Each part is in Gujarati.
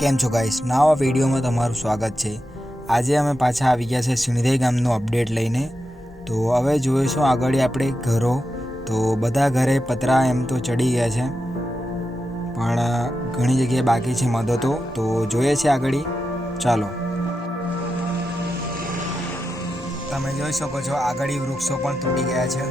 કેમ છો ગાઈસ, નવા વિડીયોમાં તમારું સ્વાગત છે। આજે અમે પાછા આવી ગયા છે સિણધઈ ગામનું અપડેટ લઈને। તો હવે જોઈશું આગળ આપણે ઘરો। તો બધા ઘરે પતરા એમ તો ચડી ગયા છે, પણ ઘણી જગ્યાએ બાકી છે મદદો। તો જોઈએ છે આગળ, ચાલો। તમે જોઈ શકો છો આગળ વૃક્ષો પણ તૂટી ગયા છે।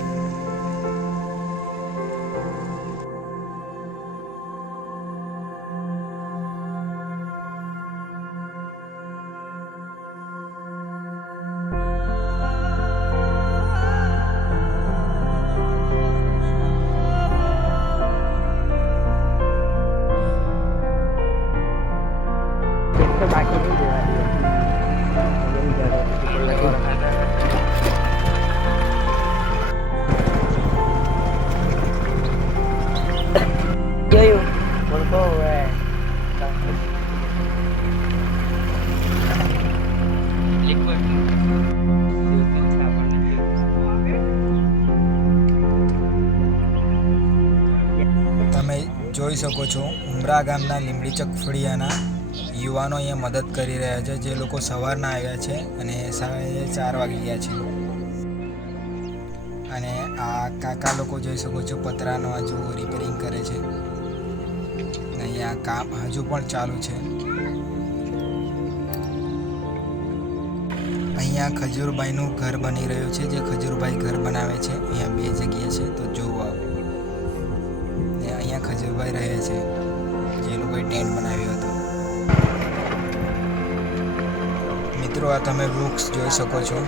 तो बाकी नहीं दे रहा है उनको તમે જોઈ શકો છો ઉમરા ગામના લીંબડીચક ફળિયાના યુવાનો અહીંયા મદદ કરી રહ્યા છે, જે લોકો સવારના આવ્યા છે અને 4:30 વાગી ગયા છે। અને આ કાકા લોકો જોઈ શકો છો પતરાનો હજુ રિપેરિંગ કરે છે। અહીંયા કામ હજુ પણ ચાલુ છે। અહીંયા ખજૂરભાઈનું ઘર બની રહ્યું છે, જે ખજૂરભાઈ ઘર બનાવે છે। અહીંયા 2 જગ્યા છે, તો જોવા અહીંયા ખજૂરભાઈ રહે છે, જે લોકોએ ટેન્ટ બનાવ્યો હતો। મિત્રો, આ તમે વૃક્ષ જોઈ શકો છો।